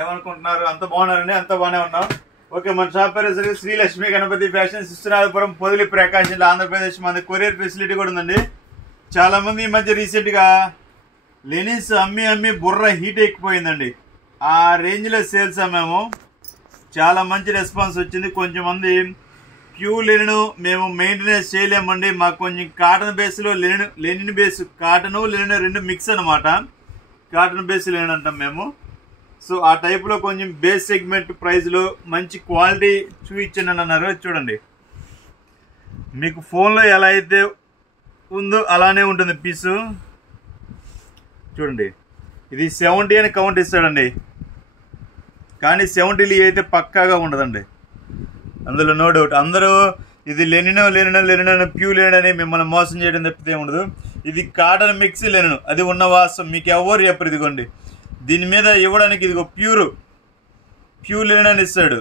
ఏమనుకుంటున్నారు? అంత బాగున్నారండి? అంత బాగానే ఉన్నాం. ఓకే, మన షాప్ పేరు శ్రీలక్ష్మి గణపతి ఫ్యాషన్, విశ్వనాథపురం, పొదిలి, ప్రకాశం జిల్లా, ఆంధ్రప్రదేశ్. మన కొరియర్ ఫెసిలిటీ కూడా ఉందండి. చాలా మంది ఈ మధ్య రీసెంట్ గా లెనిన్స్ అమ్మి బుర్ర హీట్ ఎక్కిపోయిందండి. ఆ రేంజ్ లో సేల్స్ అమ్మాము. చాలా మంచి రెస్పాన్స్ వచ్చింది. కొంచెం మంది ప్యూర్ లెనిన్ మేము మెయింటెనెన్స్ చేయలేమండి, మాకు కొంచెం కాటన్ బేస్ లో లెనిన్ బేస్, కాటన్ లెనిన్ రెండు మిక్స్ అనమాట. కాటన్ బేస్ లెనిన్ అంటాం మేము. సో ఆ టైప్ లో కొంచెం బేస్ సెగ్మెంట్ ప్రైస్ లో మంచి క్వాలిటీ చూపించండి అన్నారు. చూడండి, మీకు ఫోన్ లో ఎలా అయితే ఉందో అలానే ఉంటుంది పీసు. చూడండి, ఇది 70 అని కౌంట్ ఇస్తాడండి, కానీ 70 అయితే పక్కాగా ఉండదండి, అందులో నో డౌట్. అందరూ ఇది లెనిన్ ప్యూర్ లెనిన్ అని మిమ్మల్ని మోసం చేయడం తప్పితే ఉండదు. ఇది కాటన్ మిక్స్ లెనిన్, అది ఉన్న వాస్తవం. మీకు ఎవరు చెప్పరు. ఇదిగోండి, దీని మీద ఇవ్వడానికి ఇదిగో ప్యూర్ లెనిన్ అని ఇస్తాడు,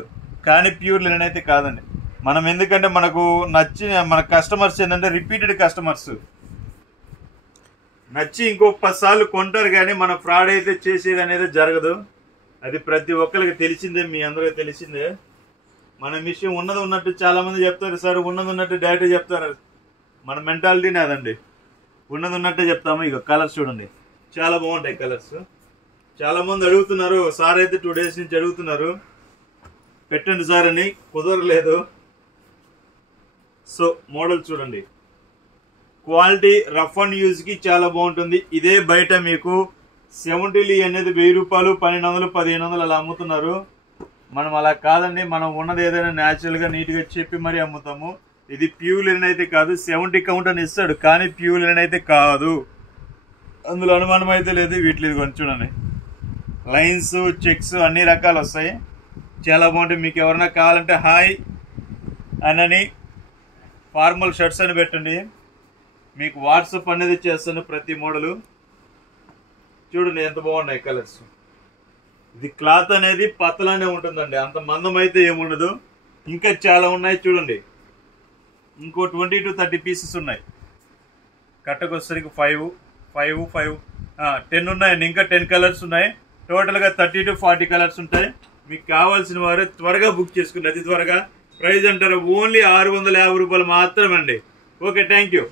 కానీ ప్యూర్ లెనిన్ అయితే కాదండి. మనం ఎందుకంటే మనకు నచ్చిన మన కస్టమర్స్ ఏంటంటే రిపీటెడ్ కస్టమర్స్, నచ్చి ఇంకో 10 సార్లు కొంటారు, కానీ మన ఫ్రాడ్ అయితే చేసేది అనేది జరగదు. అది ప్రతి ఒక్కరికి తెలిసిందే, మీ అందరికీ తెలిసిందే. మన విషయం ఉన్నది ఉన్నట్టు చాలా మంది చెప్తారు సార్, ఉన్నది ఉన్నట్టు డైరెక్ట్ చెప్తారు. మన మెంటాలిటీనే అదండి, ఉన్నది ఉన్నట్టే చెప్తాము. ఇక కలర్స్ చూడండి, చాలా బాగుంటాయి కలర్స్. చాలా మంది అడుగుతున్నారు, సార్ అయితే 2 డేస్ నుంచి అడుగుతున్నారు పెట్టండి సార్ అని, కుదరలేదు. సో మోడల్ చూడండి, క్వాలిటీ రఫ్ అండ్ యూజ్ కి చాలా బాగుంటుంది. ఇదే బయట మీకు 70 అనేది 1000 రూపాయలు, 1200, 1500 అలా అమ్ముతున్నారు. మనం అలా కాదండి, మనం ఉన్నది ఏదైనా న్యాచురల్ గా నీట్ గా చెప్పి మరీ అమ్ముతాము. ఇది ప్యూర్ లెనిన్ అయితే కాదు. 70 కౌంట్ అని ఇస్తాడు, కానీ ప్యూర్ లెనిన్ అయితే కాదు, అందులో అనుమానం అయితే లేదు. వీటిలో కొంచెం చూడండి, లైన్స్, చెక్స్ అన్ని రకాలు వస్తాయి, చాలా బాగుంటాయి. మీకు ఎవరైనా కావాలంటే హాయ్ అని ఫార్మల్ షర్ట్స్ అని పెట్టండి, మీకు వాట్సాప్ అనేది చేస్తాను ప్రతి మోడలు. చూడండి ఎంత బాగున్నాయి కలర్స్. ఇది క్లాత్ అనేది పతలానే ఉంటుందండి, అంత మందం అయితే ఏముండదు. ఇంకా చాలా ఉన్నాయి చూడండి, ఇంకో 20 to 30 పీసెస్ ఉన్నాయి. కట్టకొసరికి 10 ఉన్నాయండి. ఇంకా 10 కలర్స్ ఉన్నాయి. టోటల్గా 30 to 40 కలర్స్ ఉంటాయి. మీకు కావాల్సిన వారు త్వరగా బుక్ చేసుకుని, అతి త్వరగా. ప్రైస్ అంటారు ఓన్లీ 650 రూపాయలు మాత్రమే అండి. Okay, thank you.